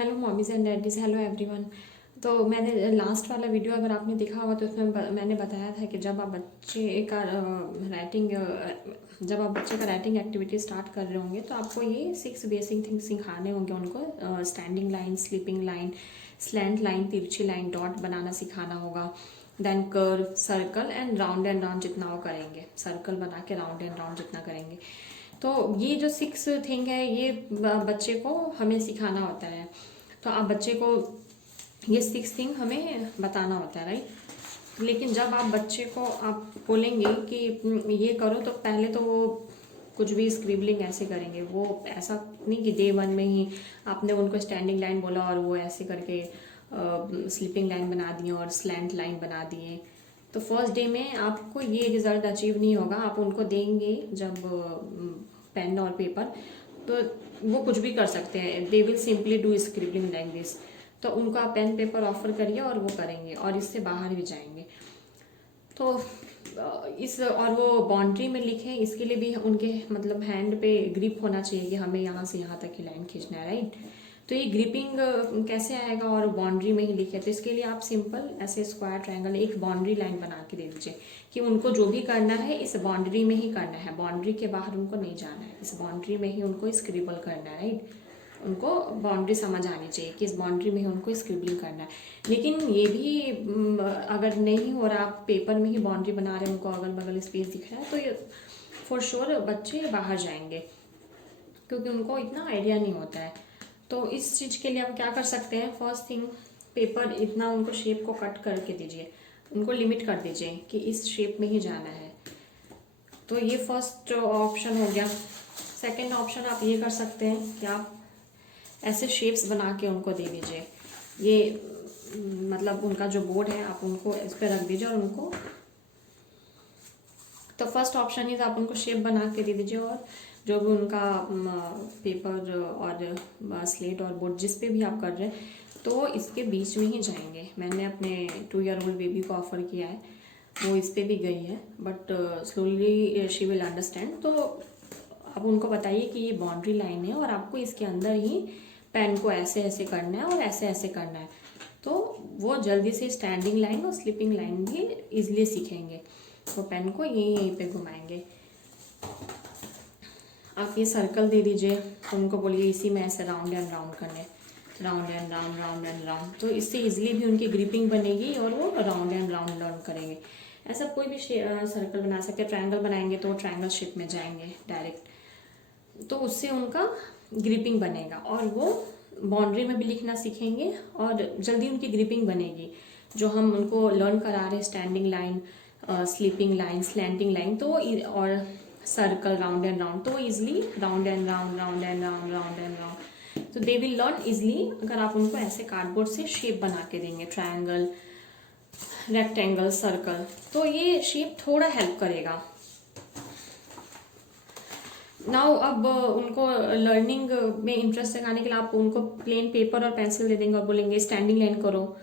Hello mommies and daddies, hello everyone. तो मैंने last वाला वीडियो अगर आपने देखा होगा तो उसमें मैंने बताया था कि जब आप बच्चे का राइटिंग एक्टिविटी स्टार्ट कर रहे होंगे तो आपको ये 6 बेसिक थिंग्स सिखाने होंगे उनको। Standing line, sleeping line, slant line, तिरछी लाइन, डॉट बनाना सिखाना होगा। Then curve, circle and round जितना वो करेंगे, सर्कल बना के राउंड एंड राउंड जितना करेंगे। तो ये जो 6 थिंग है ये बच्चे को हमें सिखाना होता है। तो आप बच्चे को ये 6 थिंग हमें बताना होता है, राइट। लेकिन जब आप बच्चे को आप बोलेंगे कि ये करो तो पहले तो वो कुछ भी स्क्रिबलिंग ऐसे करेंगे। वो ऐसा नहीं कि डे 1 में ही आपने उनको स्टैंडिंग लाइन बोला और वो ऐसे करके स्लीपिंग लाइन बना दिए और स्लैंट लाइन बना दिए। तो फर्स्ट डे में आपको ये रिजल्ट अचीव नहीं होगा। आप उनको देंगे जब पेन और पेपर, तो वो कुछ भी कर सकते हैं। They will simply do scribbling like this. तो उनको आप पेन पेपर ऑफर करिए और वो करेंगे और इससे बाहर भी जाएंगे। तो इस और वो बाउंड्री में लिखें, इसके लिए भी उनके मतलब हैंड पे ग्रिप होना चाहिए कि हमें यहाँ से यहाँ तक की लाइन खींचना है, राइट। तो ये ग्रिपिंग कैसे आएगा और बाउंड्री में ही लिखे, तो इसके लिए आप सिंपल ऐसे स्क्वायर ट्रायंगल एक बाउंड्री लाइन बना के दे दीजिए कि उनको जो भी करना है इस बाउंड्री में ही करना है, बाउंड्री के बाहर उनको नहीं जाना है, इस बाउंड्री में ही उनको स्क्रिबल करना है, राइट। उनको बाउंड्री समझ आनी चाहिए कि इस बाउंड्री में ही उनको स्क्रिबलिंग करना है। लेकिन ये भी अगर नहीं हो रहा, आप पेपर में ही बाउंड्री बना रहे हैं, उनको अगल बगल स्पेस दिख रहा है, तो ये फॉर श्योर बच्चे बाहर जाएंगे क्योंकि उनको इतना आइडिया नहीं होता है। तो इस चीज़ के लिए आप क्या कर सकते हैं, फर्स्ट थिंग पेपर इतना उनको शेप को कट करके दीजिए, उनको लिमिट कर दीजिए कि इस शेप में ही जाना है। तो ये फर्स्ट ऑप्शन हो गया। सेकंड ऑप्शन आप ये कर सकते हैं कि आप ऐसे शेप्स बना के उनको दे दीजिए। ये मतलब उनका जो बोर्ड है आप उनको इस पर रख दीजिए और उनको, तो फर्स्ट ऑप्शन इज आप उनको शेप बना के दे दीजिए और जो भी उनका पेपर और स्लेट और बोर्ड जिस पे भी आप कर रहे हैं तो इसके बीच में ही जाएंगे। मैंने अपने 2 ईयर ओल्ड बेबी को ऑफर किया है, वो इस पे भी गई है, but slowly she will understand. तो आप उनको बताइए कि ये बाउंड्री लाइन है और आपको इसके अंदर ही पेन को ऐसे ऐसे करना है और ऐसे ऐसे करना है। तो वो जल्दी से स्टैंडिंग लाइन और स्लीपिंग लाइन भी इजीली सीखेंगे। तो पेन को यहीं पे घुमाएंगे। आप ये सर्कल दे दीजिए, तो उनको बोलिए इसी में ऐसे राउंड एंड राउंड करने, round and round, round and round. तो इससे इजीली भी उनकी ग्रिपिंग बनेगी और वो राउंड एंड राउंड लर्न करेंगे। ऐसा कोई भी सर्कल बना सकते हैं। ट्रायंगल बनाएंगे तो ट्रायंगल शेप में जाएंगे डायरेक्ट, तो उससे उनका ग्रिपिंग बनेगा और वो बाउंड्री में भी लिखना सीखेंगे और जल्दी उनकी ग्रिपिंग बनेगी। जो हम उनको लर्न करा रहे हैं standing line, sleeping line, slanting line, तो और सर्कल, राउंड एंड राउंड, तो easily round and round, round and round, round and round, तो दे विल लर्न इजिली। अगर आप उनको ऐसे कार्डबोर्ड से शेप बना के देंगे, ट्रायंगल, रेक्टेंगल, सर्कल, तो ये शेप थोड़ा हेल्प करेगा। नाउ अब उनको लर्निंग में इंटरेस्ट दिखाने के लिए आप उनको प्लेन पेपर और पेंसिल दे देंगे और बोलेंगे स्टैंडिंग लाइन करो।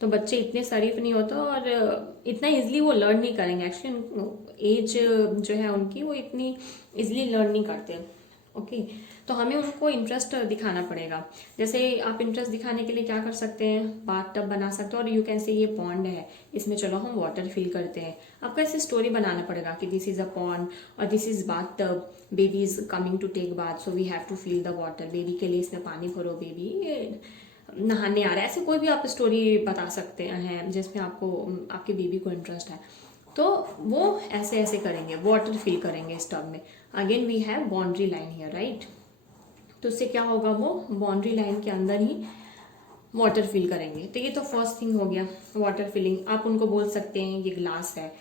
तो बच्चे इतने शरीफ नहीं होते और इतना इजीली वो लर्न नहीं करेंगे। एक्चुअली एज जो है उनकी वो इतनी इजीली लर्न नहीं करते। ओके, तो हमें उनको इंटरेस्ट दिखाना पड़ेगा। जैसे आप इंटरेस्ट दिखाने के लिए क्या कर सकते हैं, बाथ टब बना सकते हो और यू कैन से ये पॉन्ड है, इसमें चलो हम वाटर फिल करते हैं। आपको ऐसे स्टोरी बनाना पड़ेगा कि दिस इज अ पॉन्ड और this is bathtub, baby is coming to take bath so we have to fill the water, baby के लिए इसमें पानी भरो, बेबी नहाने आ रहा है। ऐसे कोई भी आप स्टोरी बता सकते हैं जिसमें आपको आपके बेबी को इंटरेस्ट है। तो वो ऐसे ऐसे करेंगे, वाटर फिल करेंगे इस टब में। Again we have boundary line here, right. तो उससे क्या होगा, वो बाउंड्री लाइन के अंदर ही वाटर फिल करेंगे। तो ये तो फर्स्ट थिंग हो गया, वाटर फिलिंग। आप उनको बोल सकते हैं ये ग्लास है,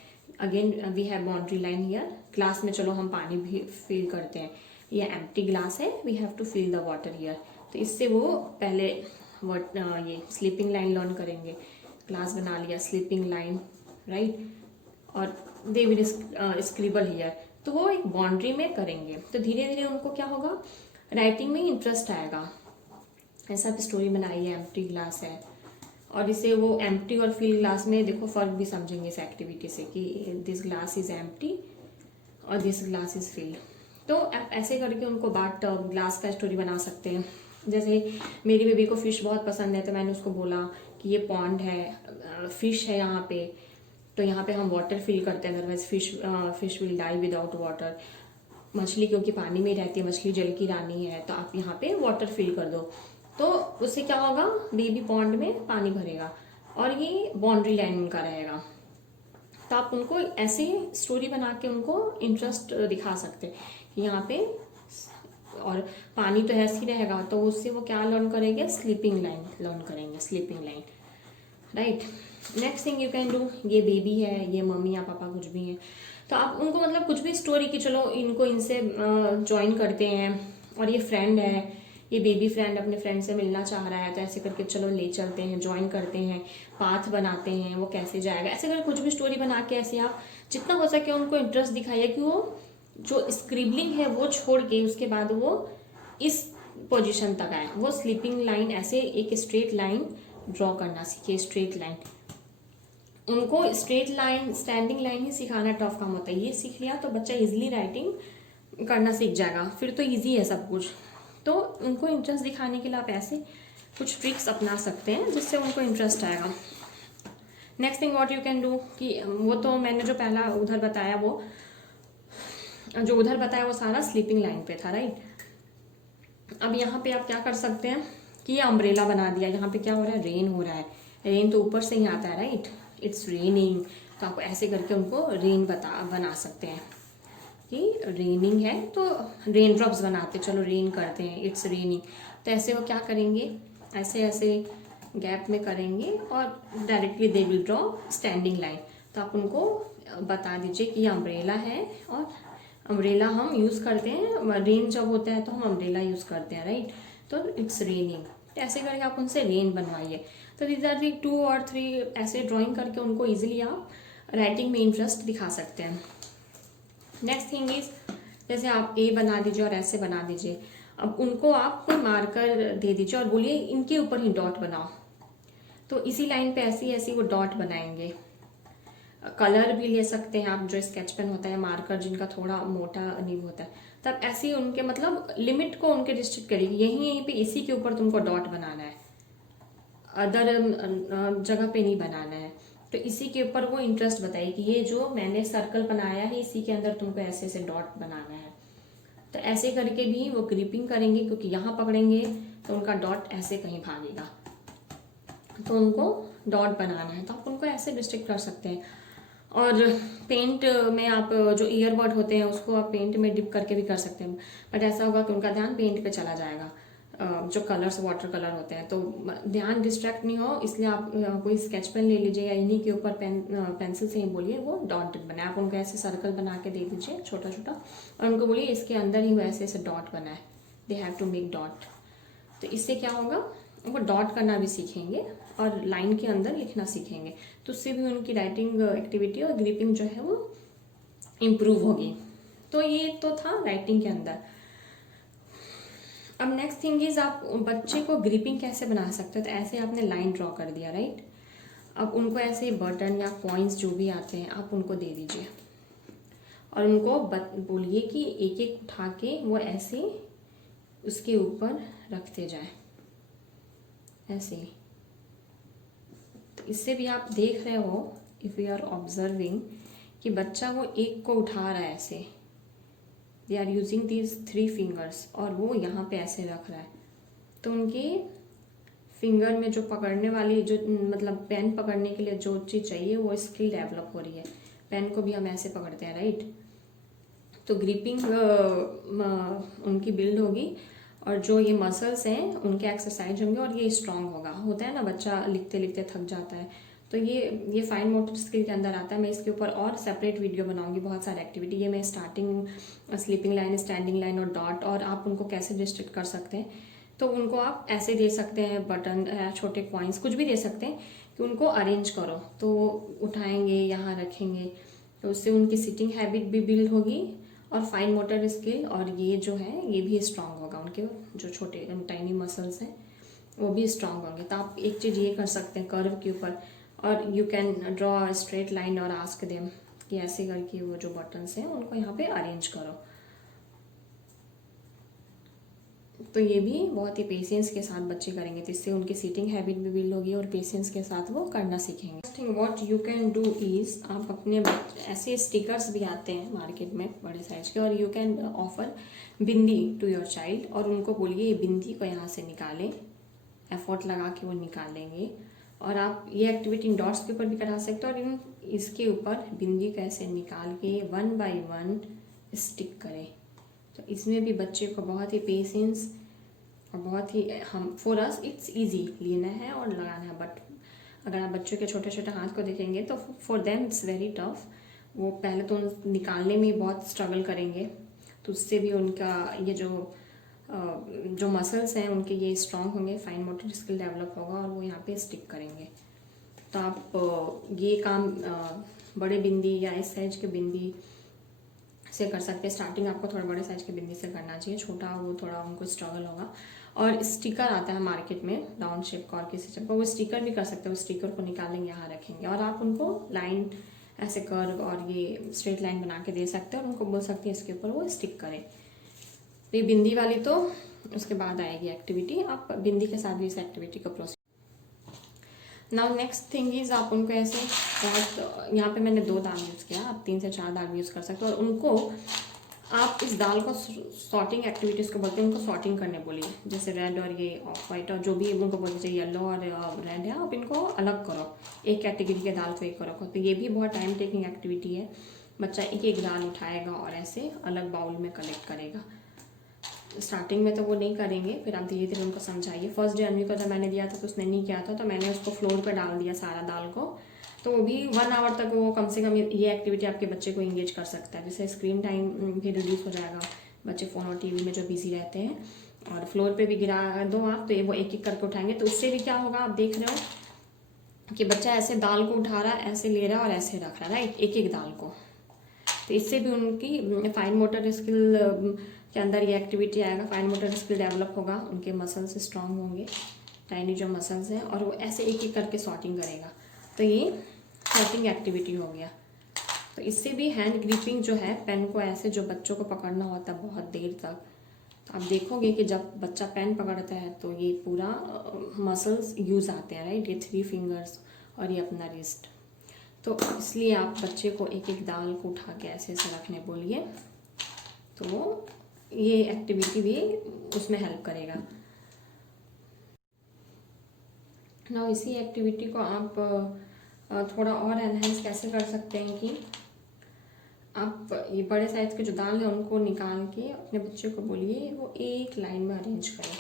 again we have boundary line here, glass में चलो हम पानी भी फिल करते हैं, ये एम्प्टी ग्लास है, we have to fill the water here. तो इससे वो पहले ये स्लीपिंग लाइन लर्न करेंगे। ग्लास बना लिया, स्लीपिंग लाइन, राइट, और दे विल स्क्रिबल हियर। तो वो एक बाउंड्री में करेंगे। तो धीरे धीरे उनको क्या होगा, राइटिंग में इंटरेस्ट आएगा। ऐसा भी स्टोरी बनाइए, एम्प्टी ग्लास है, और इसे वो एम्प्टी और फिल ग्लास में देखो फर्क भी समझेंगे इस एक्टिविटी से कि दिस ग्लास इज एम्प्टी और दिस ग्लास इज फिल्ड। तो आप ऐसे करके उनको बाथ टब, ग्लास का स्टोरी बना सकते हैं। जैसे मेरी बेबी को फिश बहुत पसंद है, तो मैंने उसको बोला कि ये पॉन्ड है, फिश है यहाँ पे, तो यहाँ पे हम वाटर फिल करते हैं, otherwise fish will die without water. मछली क्योंकि पानी में रहती है, मछली जल की रानी है, तो आप यहाँ पे वाटर फिल कर दो, तो उससे क्या होगा, बेबी पॉन्ड में पानी भरेगा और ये बाउंड्री लाइन उनका रहेगा। तो आप उनको ऐसे स्टोरी बना के उनको इंटरेस्ट दिखा सकते हैं कि यहाँ पे और पानी तो ऐसे ही रहेगा, तो उससे वो क्या लर्न करेंगे, स्लीपिंग लाइन लर्न करेंगे, sleeping line, right. Next thing you can do, ये बेबी है, ये मम्मी या पापा कुछ भी है, तो आप उनको मतलब कुछ भी स्टोरी की, चलो इनको इनसे ज्वाइन करते हैं, और ये फ्रेंड है, ये बेबी फ्रेंड अपने फ्रेंड से मिलना चाह रहा है, तो ऐसे करके चलो ले चलते हैं, ज्वाइन करते हैं, पाथ बनाते हैं, वो कैसे जाएगा, ऐसे करके कुछ भी स्टोरी बना के ऐसे आप जितना हो सके उनको इंटरेस्ट दिखाइए कि वो जो स्क्रिबलिंग है वो छोड़ के उसके बाद वो इस पोजीशन तक आए, वो स्लीपिंग लाइन ऐसे एक स्ट्रेट लाइन ड्रॉ करना सीखे, स्ट्रेट लाइन। उनको स्ट्रेट लाइन, स्टैंडिंग लाइन ही सिखाना टफ काम होता है, ये सीख लिया तो बच्चा इजिली राइटिंग करना सीख जाएगा, फिर तो इजी है सब कुछ। तो उनको इंटरेस्ट दिखाने के लिए आप ऐसे कुछ ट्रिक्स अपना सकते हैं जिससे उनको इंटरेस्ट आएगा। Next thing what you can do, कि वो तो मैंने जो पहला उधर बताया वो सारा स्लीपिंग लाइन पे था, राइट। अब यहाँ पे आप क्या कर सकते हैं कि ये अम्ब्रेला बना दिया, यहाँ पे क्या हो रहा है, रेन हो रहा है, रेन तो ऊपर से ही आता है, राइट, इट्स रेनिंग, तो आप ऐसे करके उनको रेन बना सकते हैं कि रेनिंग है, तो रेन ड्रॉप्स बनाते, चलो रेन करते हैं, इट्स रेनिंग, तो ऐसे वो क्या करेंगे, ऐसे ऐसे गैप में करेंगे और directly they will draw standing line. तो आप उनको बता दीजिए कि ये अम्ब्रेला है, और अम्ब्रेला हम यूज़ करते हैं, रेन जब होता है तो हम अम्ब्रेला यूज़ करते हैं, राइट, तो इट्स रेनिंग, तो ऐसे करके आप उनसे रेन बनवाइए। तो दीज आर दी 2 और 3 ऐसे ड्राइंग करके उनको ईजिली आप राइटिंग में इंटरेस्ट दिखा सकते हैं। नेक्स्ट थिंग इज, जैसे आप ए बना दीजिए और ऐसे बना दीजिए, अब उनको आप कोई मार्कर दे दीजिए और बोलिए इनके ऊपर ही डॉट बनाओ, तो इसी लाइन पे ऐसी ऐसी वो डॉट बनाएंगे। कलर भी ले सकते हैं आप, जो स्केच पेन होता है, मार्कर जिनका थोड़ा मोटा निब होता है, तब ऐसे ही उनके मतलब लिमिट को उनके रिस्ट्रिक्ट करिए, यहीं पे इसी के ऊपर तुमको डॉट बनाना है, अदर जगह पे नहीं बनाना है। तो इसी के ऊपर वो इंटरेस्ट बताइए कि ये जो मैंने सर्कल बनाया है इसी के अंदर तुमको ऐसे ऐसे डॉट बनाना है। तो ऐसे करके भी वो ग्रिपिंग करेंगे, क्योंकि यहाँ पकड़ेंगे तो उनका डॉट ऐसे कहीं भागेगा, तो उनको डॉट बनाना है, तो आप उनको ऐसे डिस्ट्रिक्ट कर सकते हैं। और पेंट में आप जो ईयरबड होते हैं उसको आप पेंट में डिप करके भी कर सकते हैं, बट ऐसा होगा कि उनका ध्यान पेंट पे चला जाएगा, जो कलर्स वाटर कलर होते हैं, तो ध्यान डिस्ट्रैक्ट नहीं हो, इसलिए आप कोई स्केच पेन ले लीजिए या इन्हीं के ऊपर पेंसिल से ही बोलिए वो डॉट बनाए, आप उनको ऐसे सर्कल बना के दे दीजिए छोटा छोटा, और उनको बोलिए इसके अंदर ही वैसे ऐसे डॉट बनाए, they have to make dot. तो इससे क्या होगा, वो डॉट करना भी सीखेंगे और लाइन के अंदर लिखना सीखेंगे, तो उससे भी उनकी राइटिंग एक्टिविटी और ग्रिपिंग जो है वो इम्प्रूव होगी। तो ये तो था राइटिंग के अंदर। अब नेक्स्ट थिंग इज, आप बच्चे को ग्रिपिंग कैसे बना सकते हो, तो ऐसे आपने लाइन ड्रॉ कर दिया, राइट। अब उनको ऐसे बटन या कॉइन्स जो भी आते हैं आप उनको दे दीजिए और उनको बोलिए कि एक एक उठा के वो ऐसे उसके ऊपर रखते जाए, ऐसे। तो इससे भी आप देख रहे हो, इफ़ यू आर ऑब्जर्विंग, कि बच्चा वो एक को उठा रहा है ऐसे, they are using these 3 fingers, और वो यहाँ पे ऐसे रख रहा है, तो उनके फिंगर में जो पकड़ने वाली, जो मतलब पेन पकड़ने के लिए जो चीज़ चाहिए वो स्किल डेवलप हो रही है। पेन को भी हम ऐसे पकड़ते हैं, राइट, तो ग्रिपिंग उनकी बिल्ड होगी, और जो ये मसल्स हैं उनके एक्सरसाइज होंगे और ये स्ट्रांग होगा। होता है ना बच्चा लिखते लिखते थक जाता है, तो ये फाइन मोटर स्किल के अंदर आता है। मैं इसके ऊपर और सेपरेट वीडियो बनाऊंगी, बहुत सारी एक्टिविटी, ये मैं starting, sleeping line, standing line और डॉट, और आप उनको कैसे डिस्ट्रिक्ट कर सकते हैं। तो उनको आप ऐसे दे सकते हैं, बटन, छोटे कॉइन्स, कुछ भी दे सकते हैं कि उनको अरेंज करो, तो उठाएंगे, यहाँ रखेंगे, तो उससे उनकी सिटिंग हैबिट भी बिल्ड होगी और फाइन मोटर स्किल, और ये जो है ये भी स्ट्रांग होगा, उनके जो छोटे टाइनी मसल्स हैं वो भी स्ट्रांग होंगे। तो आप एक चीज़ ये कर सकते हैं कर्व के ऊपर, और you can draw straight line और आस्क देम कि ऐसे करके वो जो बटन्स हैं उनको यहाँ पे अरेंज करो। तो ये भी बहुत ही पेशेंस के साथ बच्चे करेंगे, तो इससे उनकी सीटिंग हैबिट भी बिल्ड होगी और पेशेंस के साथ वो करना सीखेंगे। Next thing what you can do is, आप अपने ऐसे स्टिकर्स भी आते हैं मार्केट में बड़े साइज के, और you can offer bindi to your child, और उनको बोलिए ये बिंदी को यहाँ से निकालें, एफर्ट लगा के वो निकालेंगे। और आप ये एक्टिविटी डॉट्स के ऊपर भी करा सकते हो, और इसके ऊपर बिंदी को ऐसे निकाल के 1 by 1 स्टिक करें। तो इसमें भी बच्चे को बहुत ही पेशेंस और बहुत ही, हम फॉर अस इट्स इजी लेना है और लगाना है, बट अगर आप बच्चों के छोटे छोटे हाथ को देखेंगे तो for them it's very tough. वो पहले तो निकालने में बहुत स्ट्रगल करेंगे, तो उससे भी उनका ये जो मसल्स हैं उनके ये स्ट्रांग होंगे, फाइन मोटर स्किल डेवलप होगा और वो यहाँ पे स्टिक करेंगे। तो आप ये काम बड़े बिंदी या इस साइज के बिंदी से कर सकते हैं। स्टार्टिंग आपको थोड़ा बड़े साइज के बिंदी से करना चाहिए, छोटा वो थोड़ा उनको स्ट्रगल होगा। और स्टिकर आता है मार्केट में राउंड शेप का और किसी शेप का, वो स्टिकर भी कर सकते हैं। वो स्टिकर को निकालेंगे, यहाँ रखेंगे और आप उनको लाइन ऐसे कर्व और ये स्ट्रेट लाइन बना के दे सकते हैं और उनको बोल सकते हैं इसके ऊपर वो स्टिक करें। तो ये बिंदी वाली तो उसके बाद आएगी एक्टिविटी, आप बिंदी के साथ भी इस एक्टिविटी को proceed. Now next thing is, आप उनको ऐसे बहुत, यहाँ पे मैंने 2 दाल यूज़ किया, आप 3 से 4 दाल भी यूज़ कर सकते हो। और उनको आप इस दाल को सॉर्टिंग एक्टिविटीज़ को बोलते हैं, उनको सॉर्टिंग करने बोलिए। जैसे रेड और ये ऑफ वाइट और जो भी उनको बोलते चाहिए, येलो और रेड है, आप इनको अलग करो, एक कैटेगरी के दाल को एक रखो। तो ये भी बहुत टाइम टेकिंग एक्टिविटी है। बच्चा एक एक दाल उठाएगा और ऐसे अलग बाउल में कलेक्ट करेगा। स्टार्टिंग में तो वो नहीं करेंगे, फिर आप धीरे धीरे उनको समझाइए। फर्स्ट डे अनवी को जब मैंने दिया था तो उसने नहीं किया था, तो मैंने उसको फ्लोर पर डाल दिया सारा दाल को। तो वो भी 1 आवर तक वो कम से कम ये एक्टिविटी आपके बच्चे को इंगेज कर सकता है, जिससे स्क्रीन टाइम भी रिड्यूस हो जाएगा। बच्चे फ़ोन और टीवी में जो बिजी रहते हैं, और फ्लोर पे भी गिरा दो आप, तो ये वो एक एक करके उठाएंगे। तो उससे भी क्या होगा, आप देख रहे हो कि बच्चा ऐसे दाल को उठा रहा है, ऐसे ले रहा है और ऐसे रख रहा है, राइट, एक एक दाल को। तो इससे भी उनकी फाइन मोटर स्किल के अंदर ये एक्टिविटी आएगा, फाइन मोटर स्किल डेवलप होगा, उनके मसल्स स्ट्रांग होंगे, टाइनी जो मसल्स हैं, और वो ऐसे एक एक करके सॉर्टिंग करेगा। तो ये सॉर्टिंग एक्टिविटी हो गया। तो इससे भी हैंड ग्रिपिंग जो है, पेन को ऐसे जो बच्चों को पकड़ना होता है बहुत देर तक, तो आप देखोगे कि जब बच्चा पेन पकड़ता है तो ये पूरा मसल्स यूज़ आते हैं, राइट, ये 3 फिंगर्स और ये अपना रिस्ट। तो इसलिए आप बच्चे को एक एक दाल को उठा के ऐसे ऐसे रखने बोलिए, तो ये एक्टिविटी भी उसमें हेल्प करेगा। ना इसी एक्टिविटी को आप थोड़ा और एनहेंस कैसे कर सकते हैं कि आप ये बड़े साइज के जो दाल है उनको निकाल के अपने बच्चे को बोलिए वो एक लाइन में अरेंज करें।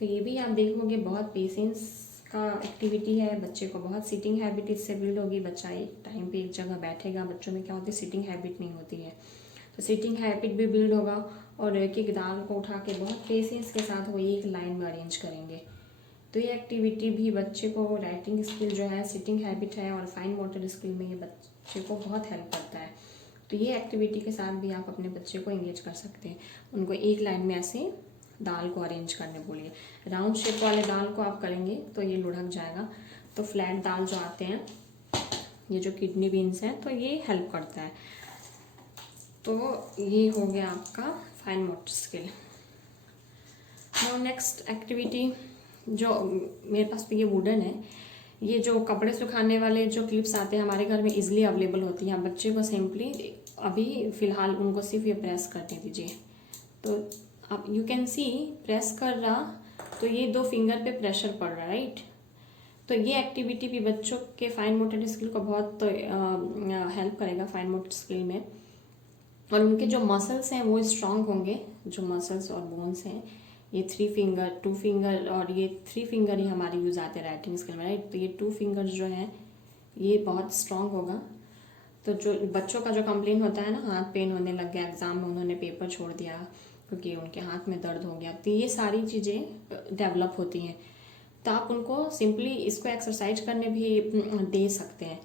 तो ये भी आप देखोगे बहुत पेशेंस का एक्टिविटी है, बच्चे को बहुत सीटिंग हैबिट इससे बिल्ड होगी। बच्चा एक टाइम पे एक जगह बैठेगा, बच्चों में क्या होती है, सीटिंग हैबिट नहीं होती है, तो सीटिंग हैबिट भी बिल्ड होगा। और एक एक दाल को उठा के बहुत पेशेंस के साथ वो एक लाइन में अरेंज करेंगे। तो ये एक्टिविटी भी बच्चे को राइटिंग स्किल जो है, सीटिंग हैबिट है और फाइन मोटर स्किल में ये बच्चे को बहुत हेल्प करता है। तो ये एक्टिविटी के साथ भी आप अपने बच्चे को इंगेज कर सकते हैं। उनको एक लाइन में ऐसे दाल को अरेंज करने बोलिए। राउंड शेप वाले दाल को आप करेंगे तो ये लुढ़क जाएगा। तो फ्लैट दाल जो आते हैं, ये जो किडनी बीन्स हैं, तो ये हेल्प करता है। तो ये हो गया आपका fine motor skill. Now next activity, जो मेरे पास तो ये वुडन है, ये जो कपड़े सुखाने वाले जो क्लिप्स आते हैं हमारे घर में इजीली अवेलेबल होती हैं। बच्चे को सिंपली अभी फ़िलहाल उनको सिर्फ ये प्रेस करने दीजिए। तो आप यू कैन सी प्रेस कर रहा, तो ये 2 फिंगर पे प्रेशर पड़ रहा है, राइट। तो ये एक्टिविटी भी बच्चों के फाइन मोटर स्किल को बहुत हेल्प करेगा फाइन मोटर स्किल में। और उनके जो मसल्स हैं वो स्ट्रांग होंगे, जो मसल्स और बोन्स हैं। ये 3 फिंगर, 2 फिंगर और ये 3 फिंगर ही हमारे यूज़ आते हैं राइटिंग स्किल में, राइट। तो ये 2 फिंगर जो है ये बहुत स्ट्रांग होगा। तो जो बच्चों का जो कंप्लेन होता है ना, हाथ पेन होने लग गया, एग्जाम में उन्होंने पेपर छोड़ दिया क्योंकि उनके हाथ में दर्द हो गया, तो ये सारी चीज़ें डेवलप होती हैं। तो आप उनको सिंपली इसको एक्सरसाइज करने भी दे सकते हैं।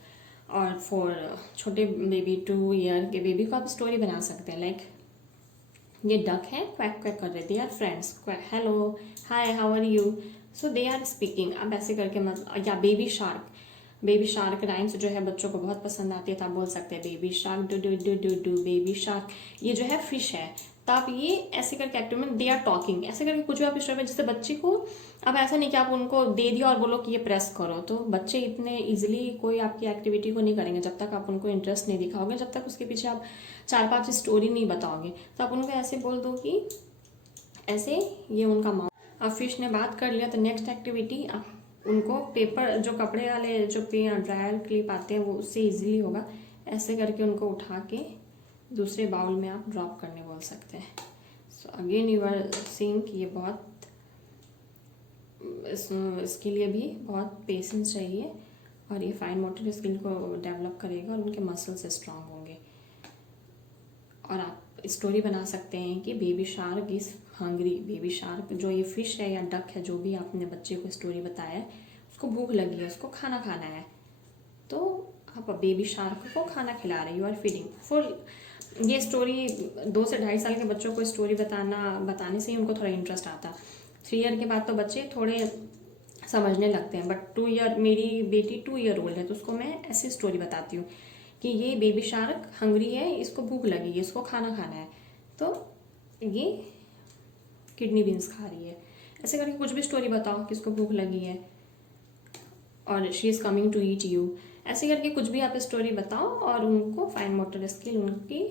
और फॉर छोटे बेबी 2 ईयर के बेबी को आप स्टोरी बना सकते हैं, लाइक ये डक है, क्वैक क्वैक कर रहे, they are friends, hello hi how are you, so they are speaking. अब ऐसे करके या बेबी शार्क राइम्स जो है बच्चों को बहुत पसंद आती है, तो आप बोल सकते हैं baby shark do do do do do baby shark. ये जो है फिश है, तो आप ये ऐसे करके एक्टिविटी में दे आर टॉकिंग ऐसे करके कुछ भी आप स्टोरी में, जिससे बच्चे को, अब ऐसा नहीं कि आप उनको दे दिया और बोलो कि ये प्रेस करो, तो बच्चे इतने इजीली कोई आपकी एक्टिविटी को नहीं करेंगे जब तक आप उनको इंटरेस्ट नहीं दिखाओगे, जब तक उसके पीछे आप 4-5 स्टोरी नहीं बताओगे। तो आप उनको ऐसे बोल दो कि ऐसे ये उनका माउथ। अब फिश ने बात कर लिया तो नेक्स्ट एक्टिविटी आप उनको पेपर, जो कपड़े वाले जो ड्रायर क्लिप आते हैं वो उससे इजीली होगा, ऐसे करके उनको उठा के दूसरे बाउल में आप ड्रॉप करने बोल सकते हैं। So again you are seeing कि ये बहुत इसके लिए भी बहुत पेशेंस चाहिए और ये फाइन मोटर स्किल को डेवलप करेगा और उनके मसल्स स्ट्रांग होंगे। और आप स्टोरी बना सकते हैं कि baby shark is hungry, baby shark जो ये फिश है या डक है जो भी आपने बच्चे को स्टोरी बताया है उसको भूख लगी है, उसको खाना खाना है, तो आप बेबी शार्क को खाना खिला रहे, यू आर फीडिंग फुल। ये स्टोरी 2 से 2.5 साल के बच्चों को स्टोरी बताने से ही उनको थोड़ा इंटरेस्ट आता। 3 ईयर के बाद तो बच्चे थोड़े समझने लगते हैं, बट 2 ईयर, मेरी बेटी 2 ईयर ओल्ड है तो उसको मैं ऐसी स्टोरी बताती हूँ कि ये बेबी शार्क हंग्री है, इसको भूख लगी है, इसको खाना खाना है, तो ये किडनी बीन्स खा रही है। ऐसे करके कुछ भी स्टोरी बताओ कि इसको भूख लगी है और she is coming to eat you, ऐसे करके कुछ भी आप स्टोरी बताओ और उनको फाइन मोटर स्किल उनकी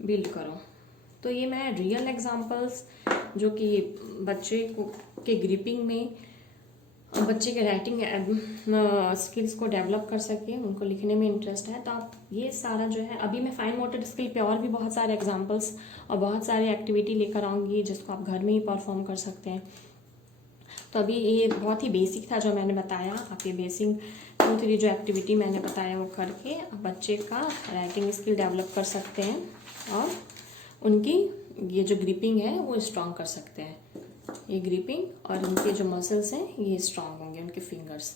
बिल्ड करो। तो ये मैं रियल एग्जांपल्स जो कि बच्चे को के ग्रिपिंग में, बच्चे के राइटिंग स्किल्स को डेवलप कर सके, उनको लिखने में इंटरेस्ट है, तो आप ये सारा जो है, अभी मैं फाइन मोटर स्किल पे और भी बहुत सारे एग्जांपल्स और बहुत सारे एक्टिविटी लेकर आऊँगी जिसको आप घर में ही परफॉर्म कर सकते हैं। तो अभी ये बहुत ही बेसिक था जो मैंने बताया, आप ये बेसिक 2-3 जो एक्टिविटी मैंने बताया वो करके बच्चे का राइटिंग स्किल डेवलप कर सकते हैं और उनकी ये जो ग्रिपिंग है वो स्ट्रॉन्ग कर सकते हैं। ये ग्रिपिंग और उनके जो मसल्स हैं ये स्ट्रॉन्ग होंगे, उनके फिंगर्स।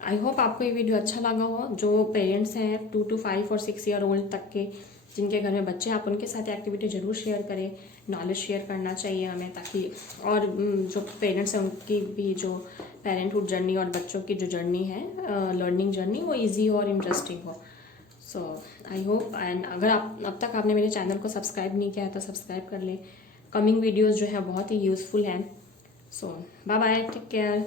आई होप आपको ये वीडियो अच्छा लगा हो। जो पेरेंट्स हैं 2 to 5 और 6 ईयर ओल्ड तक के जिनके घर में बच्चे, आप उनके साथ एक्टिविटी ज़रूर शेयर करें, नॉलेज शेयर करना चाहिए हमें, ताकि और जो पेरेंट्स हैं उनकी भी जो पेरेंटहुड जर्नी और बच्चों की जो जर्नी है, लर्निंग जर्नी, वो ईजी और इंटरेस्टिंग हो। सो आई होप, एंड अगर आप अब तक आपने मेरे चैनल को सब्सक्राइब नहीं किया है तो सब्सक्राइब कर लें। कमिंग वीडियोज़ जो है बहुत ही यूज़फुल हैं। सो बाय बाय, टेक केयर।